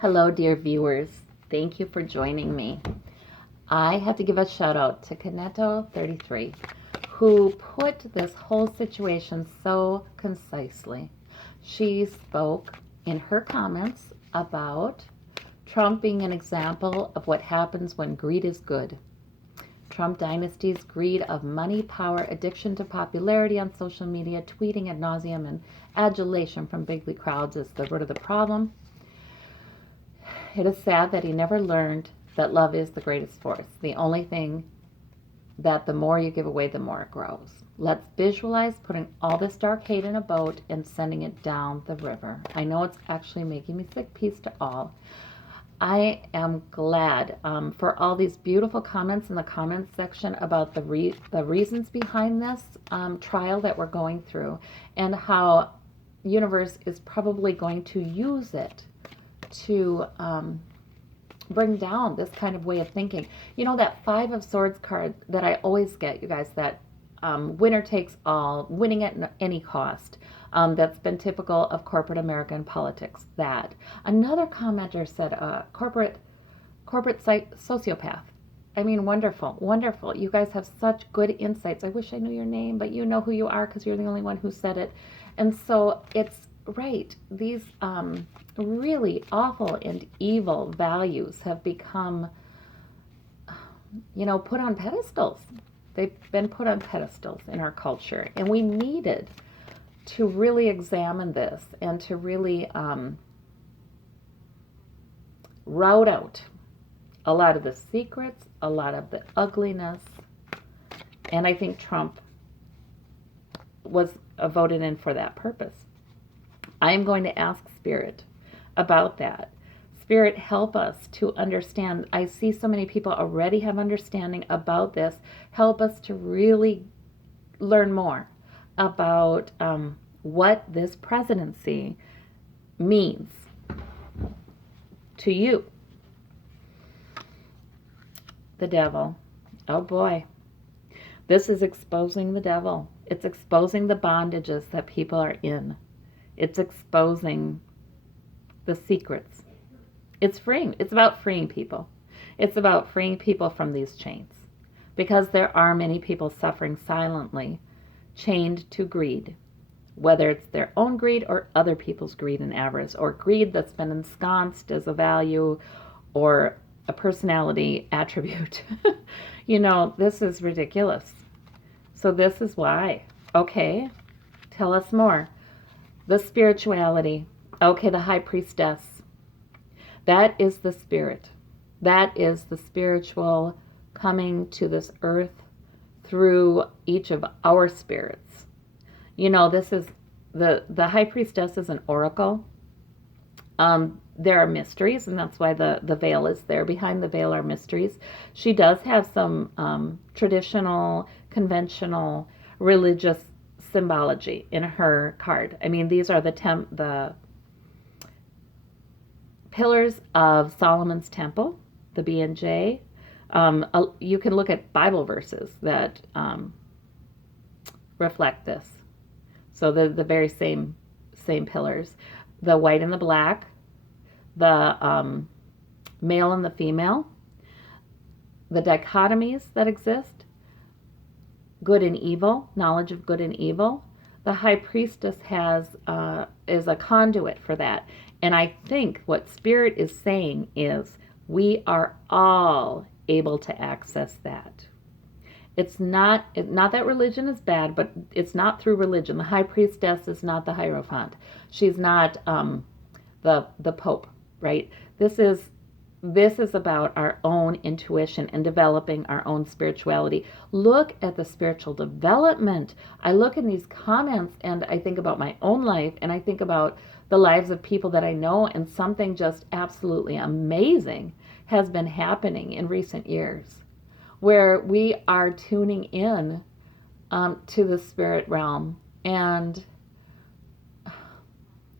Hello, dear viewers. Thank you for joining me. I have to give a shout out to Kaneto33, who put this whole situation so concisely. She spoke in her comments about Trump being an example of what happens when greed is good. Trump dynasty's greed of money, power, addiction to popularity on social media, tweeting ad nauseum, and adulation from bigly crowds is the root of the problem. It is sad that he never learned that love is the greatest force. The only thing that the more you give away, the more it grows. Let's visualize putting all this dark hate in a boat and sending it down the river. I know it's actually making me sick. Peace to all. I am glad for all these beautiful comments in the comments section about the reasons behind this trial that we're going through, and how universe is probably going to use it to bring down this kind of way of thinking. You know, that Five of Swords card that I always get, you guys, that winner takes all, winning at any cost. That's been typical of corporate American politics. That another commenter said, corporate sociopath. I mean, wonderful, wonderful. You guys have such good insights. I wish I knew your name, but you know who you are because you're the only one who said it. And so it's right. These really awful and evil values have become, put on pedestals. They've been put on pedestals in our culture. And we needed to really examine this and to really rout out a lot of the secrets, a lot of the ugliness. And I think Trump was voted in for that purpose. I am going to ask Spirit about that. Spirit, help us to understand. I see so many people already have understanding about this. Help us to really learn more about what this presidency means to you. The devil. Oh boy. This is exposing the devil. It's exposing the bondages that people are in. It's exposing the secrets. It's freeing. It's about freeing people. It's about freeing people from these chains. Because there are many people suffering silently, chained to greed. Whether it's their own greed or other people's greed and avarice, or greed that's been ensconced as a value or a personality attribute. This is ridiculous. So this is why. Okay, tell us more. The spirituality. Okay, the high priestess. That is the spirit. That is the spiritual coming to this earth through each of our spirits. This is the high priestess is an oracle. There are mysteries, and that's why the veil is there. Behind the veil are mysteries. She does have some traditional, conventional, religious symbology in her card. I mean, these are the pillars of Solomon's temple, the B&J. You can look at Bible verses that reflect this. So the very same pillars, the white and the black, the male and the female, the dichotomies that exist, good and evil, knowledge of good and evil. The high priestess is a conduit for that. And I think what Spirit is saying is we are all able to access that. It's not that religion is bad, but it's not through religion. The high priestess is not the Hierophant. She's not the Pope, right? This is about our own intuition and developing our own spirituality. Look at the spiritual development. I look in these comments and I think about my own life, and I think about the lives of people that I know, and something just absolutely amazing has been happening in recent years, where we are tuning in to the spirit realm. And,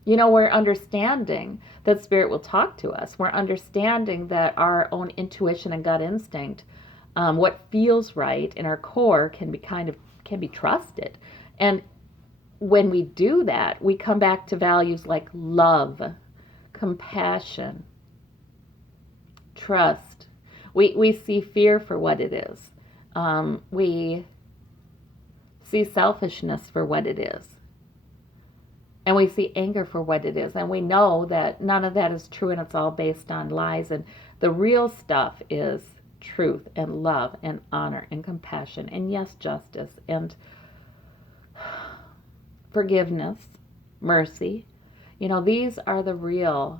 we're understanding that Spirit will talk to us. We're understanding that our own intuition and gut instinct, what feels right in our core, can be trusted. And when we do that, we come back to values like love, compassion, trust. We see fear for what it is. We see selfishness for what it is. And we see anger for what it is. And we know that none of that is true and it's all based on lies. And the real stuff is truth and love and honor and compassion and, yes, justice and forgiveness, mercy. These are the real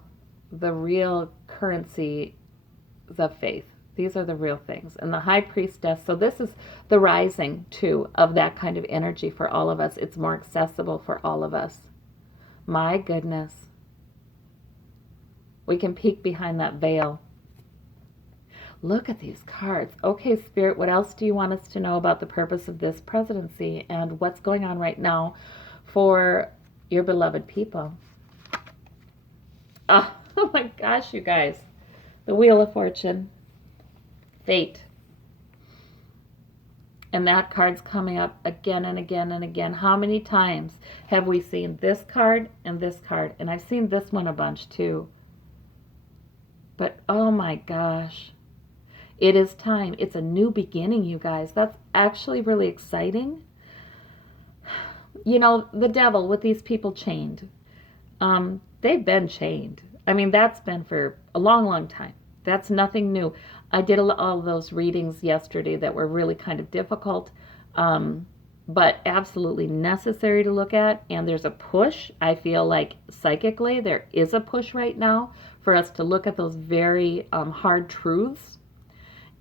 currency of faith. These are the real things. And the high priestess, so this is the rising, too, of that kind of energy for all of us. It's more accessible for all of us. My goodness. We can peek behind that veil. Look at these cards. Okay, Spirit, what else do you want us to know about the purpose of this presidency and what's going on right now for your beloved people? Oh my gosh, you guys. The Wheel of Fortune. Fate. And that card's coming up again and again and again. How many times have we seen this card and this card? And I've seen this one a bunch too. But oh my gosh. It is time. It's a new beginning, you guys. That's actually really exciting. The devil with these people chained. They've been chained. That's been for a long, long time. That's nothing new. I did all of those readings yesterday that were really kind of difficult, but absolutely necessary to look at. And there's a push. I feel like psychically there is a push right now for us to look at those very hard truths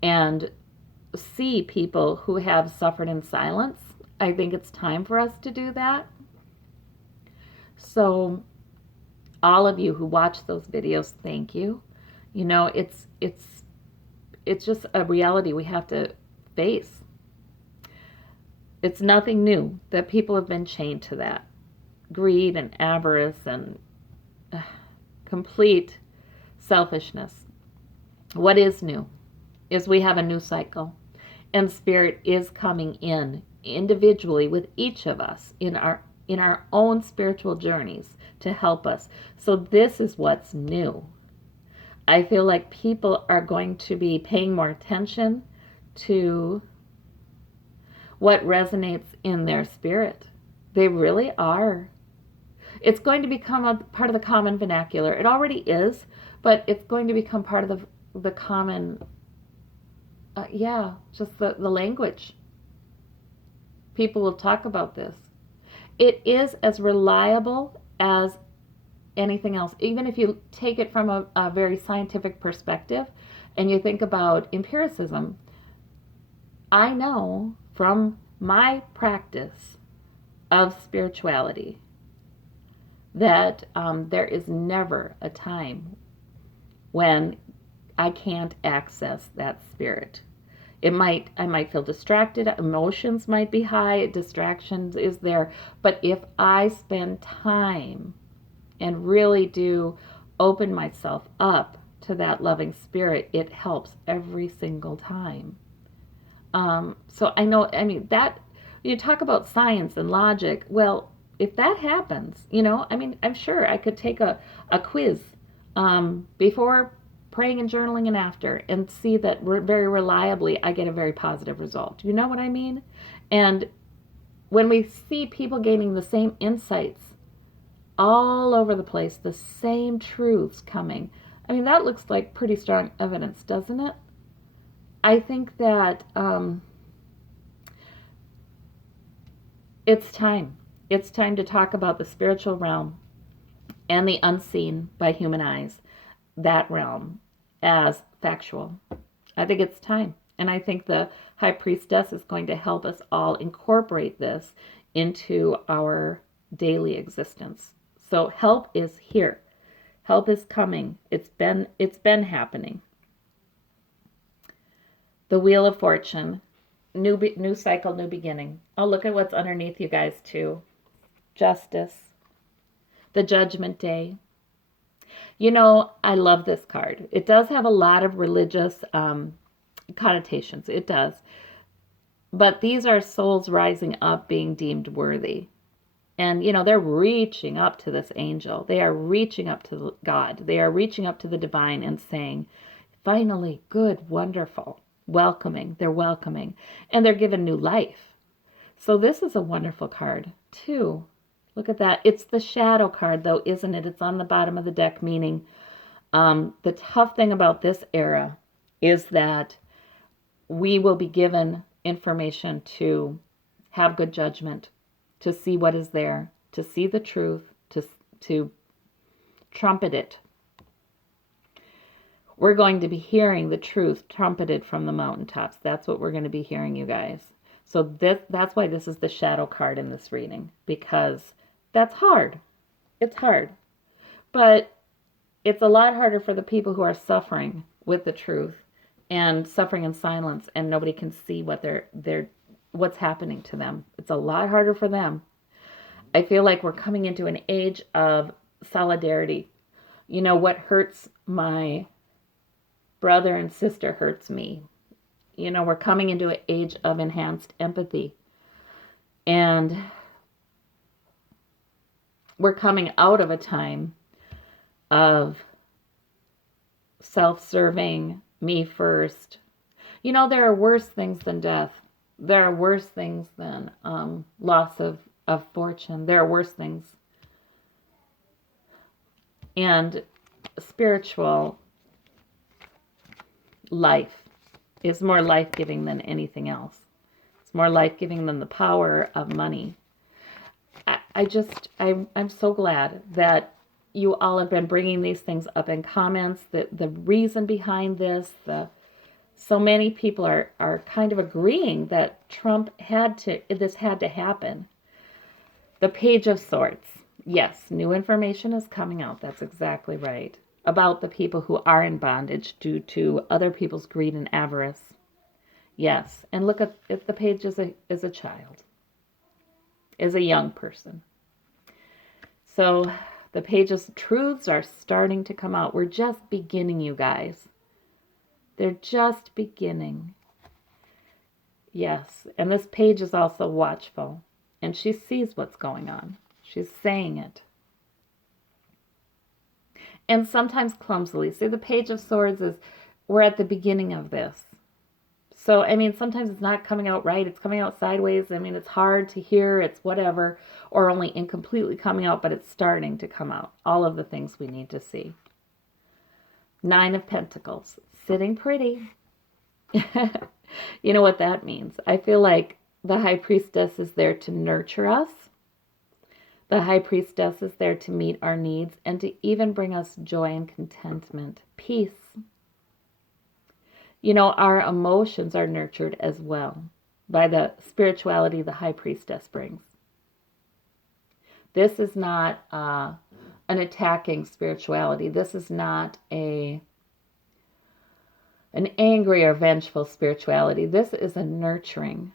and see people who have suffered in silence. I think it's time for us to do that. So all of you who watch those videos, thank you. It's just a reality we have to face. It's nothing new that people have been chained to that. Greed and avarice and complete selfishness. What is new is we have a new cycle, and Spirit is coming in individually with each of us in our own spiritual journeys to help us. So this is what's new. I feel like people are going to be paying more attention to what resonates in their spirit. They really are. It's going to become a part of the common vernacular. It already is, but it's going to become part of the common, just the language. People will talk about this. It is as reliable as anything else. Even if you take it from a very scientific perspective and you think about empiricism, I know from my practice of spirituality that there is never a time when I can't access that spirit. I might feel distracted, emotions might be high, distractions is there, but if I spend time and really do open myself up to that loving spirit, it helps every single time. So I know, that, you talk about science and logic, well, if that happens, I'm sure I could take a quiz before praying and journaling and after and see that very reliably I get a very positive result. You know what I mean? And when we see people gaining the same insights all over the place, the same truths coming, that looks like pretty strong evidence, doesn't it? I think that it's time. It's time to talk about the spiritual realm and the unseen by human eyes, that realm, as factual. I think it's time. And I think the High Priestess is going to help us all incorporate this into our daily existence. So help is here. Help is coming. It's been happening. The Wheel of Fortune, new cycle, new beginning. Oh, look at what's underneath you guys too. Justice. The Judgment Day. I love this card. It does have a lot of religious connotations. It does. But these are souls rising up, being deemed worthy. And, they're reaching up to this angel. They are reaching up to God. They are reaching up to the divine and saying, Finally, good, wonderful, welcoming. They're welcoming. And they're given new life. So this is a wonderful card, too. Look at that. It's the shadow card, though, isn't it? It's on the bottom of the deck, meaning the tough thing about this era is that we will be given information to have good judgment, to see what is there, to see the truth, to trumpet it. We're going to be hearing the truth trumpeted from the mountaintops. That's what we're going to be hearing, you guys. So that's why this is the shadow card in this reading, because that's hard. It's hard. But it's a lot harder for the people who are suffering with the truth and suffering in silence, and nobody can see what's happening to them. It's a lot harder for them. I feel like we're coming into an age of solidarity. You know, what hurts my brother and sister hurts me. You know, we're coming into an age of enhanced empathy. And we're coming out of a time of self-serving, me first. You know, there are worse things than death. There are worse things than loss of fortune. There are worse things. And spiritual life is more life-giving than anything else. It's more life-giving than the power of money. I'm so glad that you all have been bringing these things up in comments, the reason behind this, so many people are kind of agreeing that this had to happen. The Page of Swords. Yes, new information is coming out. That's exactly right. About the people who are in bondage due to other people's greed and avarice. Yes, and look at if the page is a child, is a young person. So the page's truths are starting to come out. We're just beginning, you guys. They're just beginning. Yes, and this page is also watchful, and she sees what's going on. She's saying it. And sometimes clumsily. See, the Page of Swords we're at the beginning of this. So, I mean, sometimes it's not coming out right. It's coming out sideways. I mean, it's hard to hear. It's whatever. Or only incompletely coming out, but it's starting to come out. All of the things we need to see. 9 of Pentacles. Sitting pretty. You know what that means. I feel like the High Priestess is there to nurture us. The High Priestess is there to meet our needs and to even bring us joy and contentment, peace. You know, our emotions are nurtured as well by the spirituality the High Priestess brings. This is not an attacking spirituality. This is not an angry or vengeful spirituality. This is a nurturing,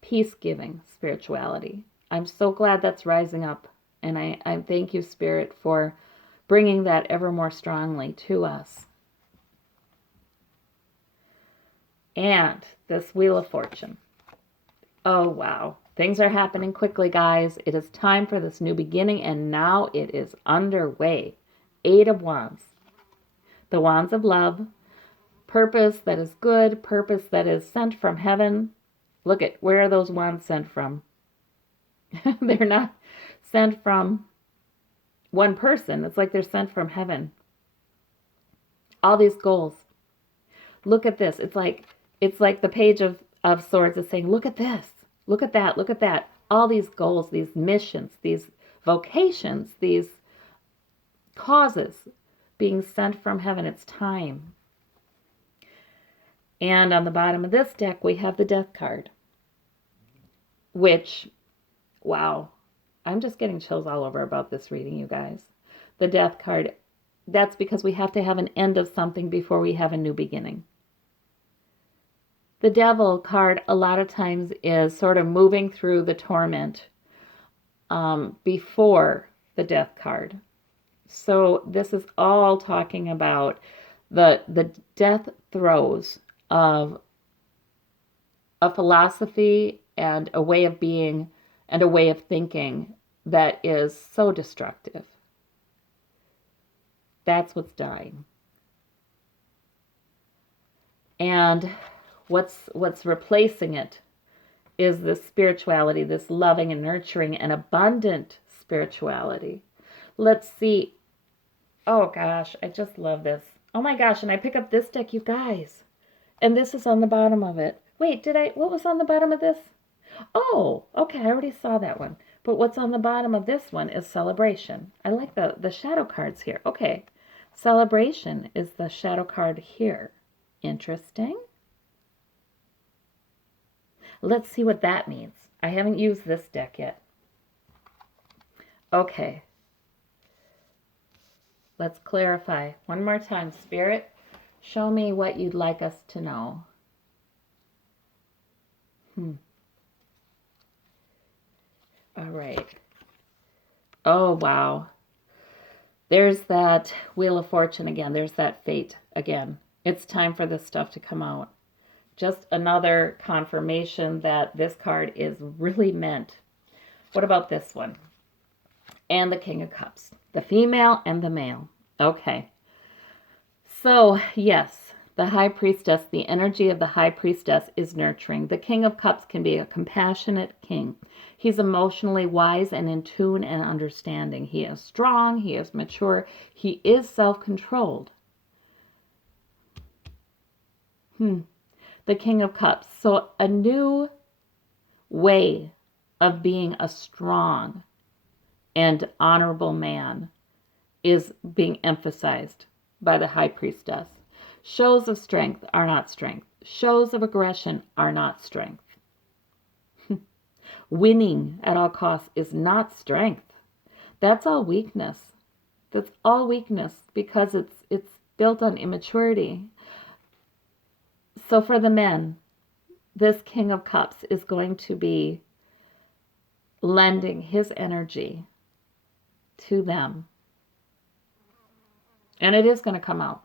peace-giving spirituality. I'm so glad that's rising up, and I thank you, Spirit, for bringing that ever more strongly to us. And this Wheel of Fortune. Oh, wow. Things are happening quickly, guys. It is time for this new beginning, and now it is underway. 8 of Wands. The Wands of Love. Purpose that is good. Purpose that is sent from heaven. Look at, where are those wands sent from? They're not sent from one person. It's like they're sent from heaven. All these goals. Look at this. It's like the Page of Swords is saying, look at this. Look at that. Look at that. All these goals, these missions, these vocations, these causes being sent from heaven. It's time. And on the bottom of this deck, we have the Death card. Which, wow, I'm just getting chills all over about this reading, you guys. The Death card, that's because we have to have an end of something before we have a new beginning. The Devil card a lot of times is sort of moving through the torment before the Death card. So this is all talking about the death throes of a philosophy and a way of being and a way of thinking that is so destructive. That's what's dying. And what's replacing it is this spirituality, this loving and nurturing and abundant spirituality. Let's see. Oh gosh, I just love this. Oh my gosh, and I pick up this deck, you guys. And this is on the bottom of it. Wait, what was on the bottom of this? Oh, okay, I already saw that one. But what's on the bottom of this one is celebration. I like the shadow cards here. Okay, celebration is the shadow card here. Interesting. Let's see what that means. I haven't used this deck yet. Okay. Let's clarify. One more time, Spirit. Show me what you'd like us to know. All right. Oh, wow. There's that Wheel of Fortune again. There's that fate again. It's time for this stuff to come out. Just another confirmation that this card is really meant. What about this one? And the King of Cups. The female and the male. Okay. So, yes, the High Priestess, the energy of the High Priestess is nurturing. The King of Cups can be a compassionate king. He's emotionally wise and in tune and understanding. He is strong. He is mature. He is self-controlled. The King of Cups. So a new way of being a strong and honorable man is being emphasized by the High Priestess. Shows of strength are not strength. Shows of aggression are not strength. Winning at all costs is not strength. That's all weakness. That's all weakness because it's built on immaturity. So for the men, this King of Cups is going to be lending his energy to them. And it is going to come out.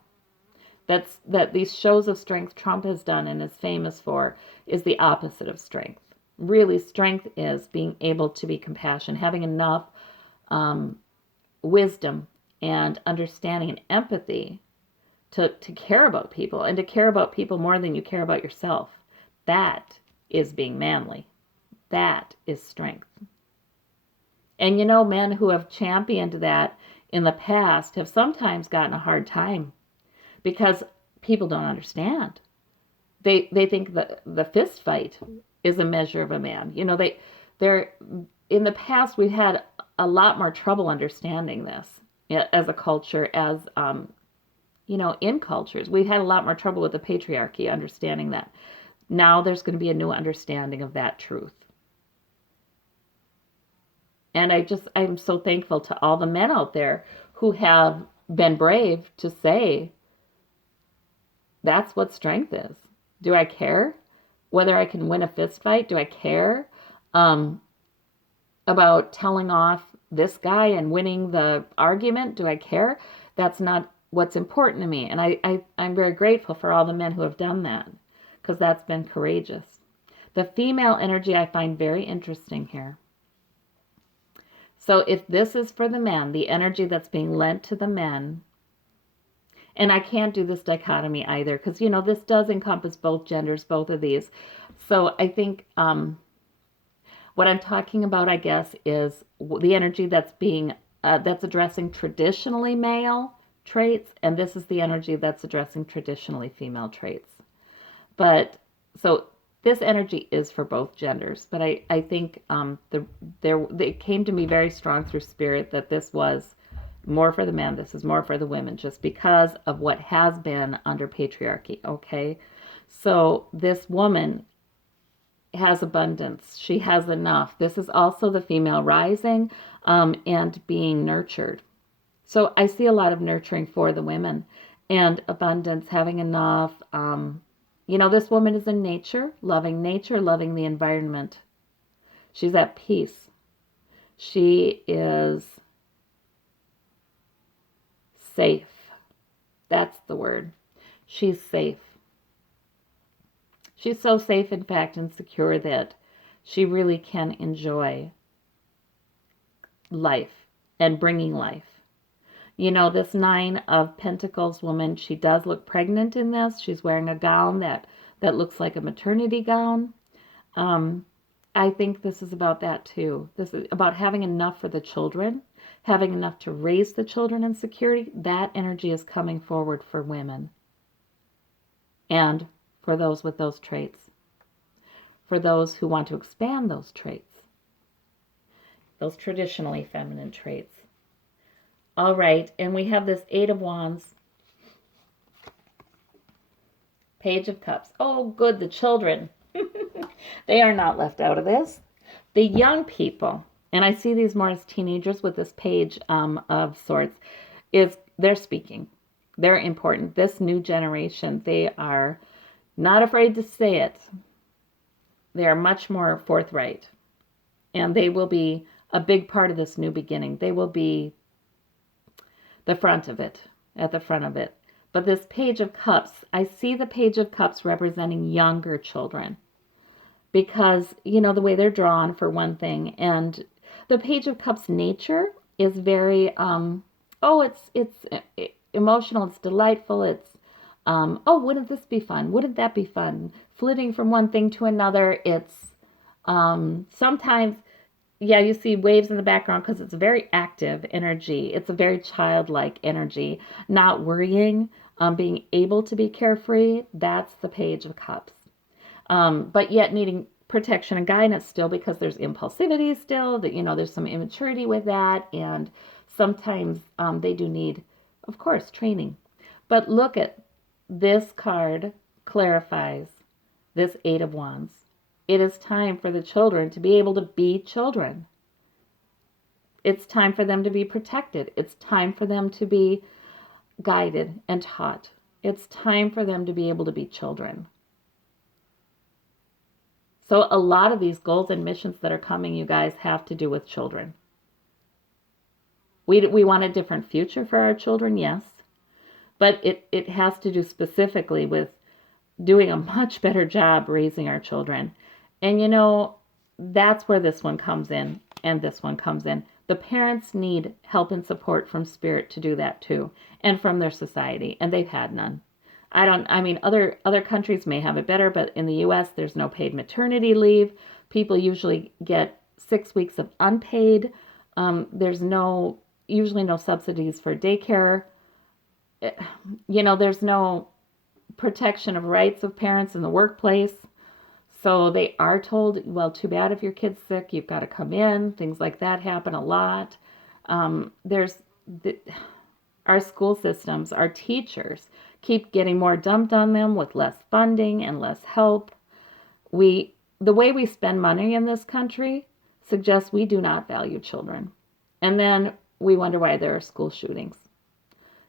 That these shows of strength Trump has done and is famous for is the opposite of strength. Really, strength is being able to be compassionate, having enough wisdom and understanding and empathy to care about people and to care about people more than you care about yourself. That is being manly. That is strength. And you know, men who have championed that in the past have sometimes gotten a hard time because people don't understand. They think that the fist fight is a measure of a man. You know, they're in the past we've had a lot more trouble understanding this as a culture, as you know, in cultures. We've had a lot more trouble with the patriarchy, understanding that. Now there's going to be a new understanding of that truth. And I'm so thankful to all the men out there who have been brave to say, that's what strength is. Do I care whether I can win a fist fight? Do I care about telling off this guy and winning the argument? Do I care? That's not what's important to me. And I'm very grateful for all the men who have done that because that's been courageous. The female energy I find very interesting here. So if this is for the men, the energy that's being lent to the men, and I can't do this dichotomy either because, you know, this does encompass both genders, both of these. So I think what I'm talking about, I guess, is the energy that's being, that's addressing traditionally male traits, and this is the energy that's addressing traditionally female traits. But so this energy is for both genders, but I think it came to me very strong through spirit that this was more for the men, this is more for the women, just because of what has been under patriarchy, okay? So this woman has abundance. She has enough. This is also the female rising and being nurtured. So I see a lot of nurturing for the women and abundance, having enough. You know, this woman is in nature, loving the environment. She's at peace. She is safe. That's the word. She's safe. She's so safe, in fact, and secure that she really can enjoy life and bringing life. You know, this Nine of Pentacles woman, she does look pregnant in this. She's wearing a gown that looks like a maternity gown. I think this is about that too. This is about having enough for the children, having enough to raise the children in security. That energy is coming forward for women and for those with those traits, for those who want to expand those traits, those traditionally feminine traits. All right, and we have this Eight of Wands, Page of Cups. Oh, good, the children. They are not left out of this. The young people, and I see these more as teenagers with this Page of Swords, they're speaking. They're important. This new generation, they are not afraid to say it. They are much more forthright. And they will be a big part of this new beginning. They will be the front of it, at the front of it. But this Page of Cups, I see the Page of Cups representing younger children. Because, you know, the way they're drawn, for one thing. And the Page of Cups nature is very, it's emotional, it's delightful, it's, wouldn't this be fun? Wouldn't that be fun? Flitting from one thing to another. It's, sometimes, yeah, you see waves in the background because it's a very active energy. It's a very childlike energy. Not worrying, being able to be carefree. That's the Page of Cups. But yet needing protection and guidance still, because there's impulsivity still, that, you know, there's some immaturity with that. And sometimes they do need, of course, training. But look at this card clarifies this Eight of Wands. It is time for the children to be able to be children. It's time for them to be protected. It's time for them to be guided and taught. It's time for them to be able to be children. So a lot of these goals and missions that are coming, you guys, have to do with children. We want a different future for our children, yes. But it has to do specifically with doing a much better job raising our children. And, you know, that's where this one comes in and this one comes in. The parents need help and support from Spirit to do that too, and from their society, and they've had none. Other countries may have it better, but in the U.S., there's no paid maternity leave. People usually get 6 weeks of unpaid. There's usually no subsidies for daycare. There's no protection of rights of parents in the workplace. So they are told, well, too bad if your kid's sick, you've got to come in. Things like that happen a lot. Our school systems, our teachers keep getting more dumped on them with less funding and less help. The way we spend money in this country suggests we do not value children. And then we wonder why there are school shootings.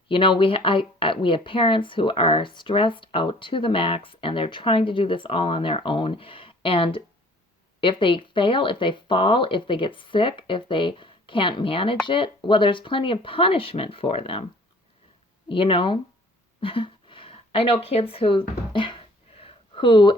You know, we have parents who are stressed out to the max, and they're trying to do this all on their own. And if they fail, if they fall, if they get sick, if they can't manage it, well, there's plenty of punishment for them. You know, I know kids who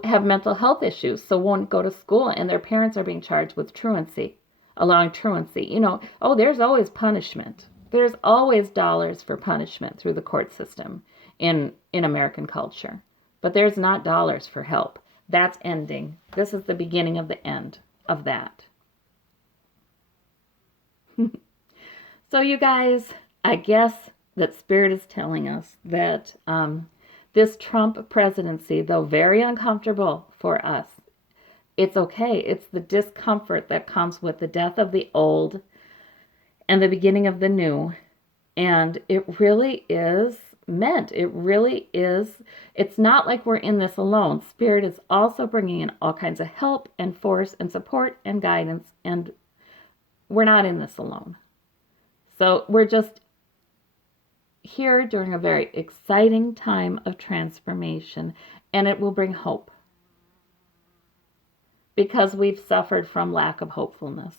have mental health issues, so won't go to school, and their parents are being charged with truancy, allowing truancy. You know, there's always punishment. There's always dollars for punishment through the court system in American culture. But there's not dollars for help. That's ending. This is the beginning of the end of that. So you guys, I guess that Spirit is telling us that this Trump presidency, though very uncomfortable for us, it's okay. It's the discomfort that comes with the death of the old and the beginning of the new. And it really is meant. It really is. It's not like we're in this alone. Spirit is also bringing in all kinds of help and force and support and guidance. And we're not in this alone. So we're just here during a very exciting time of transformation, and it will bring hope, because we've suffered from lack of hopefulness,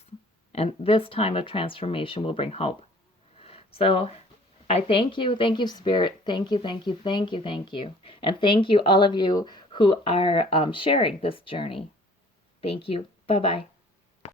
and this time of transformation will bring hope. So I thank you, Spirit, thank you, and thank you all of you who are sharing this journey. Thank you. Bye-bye.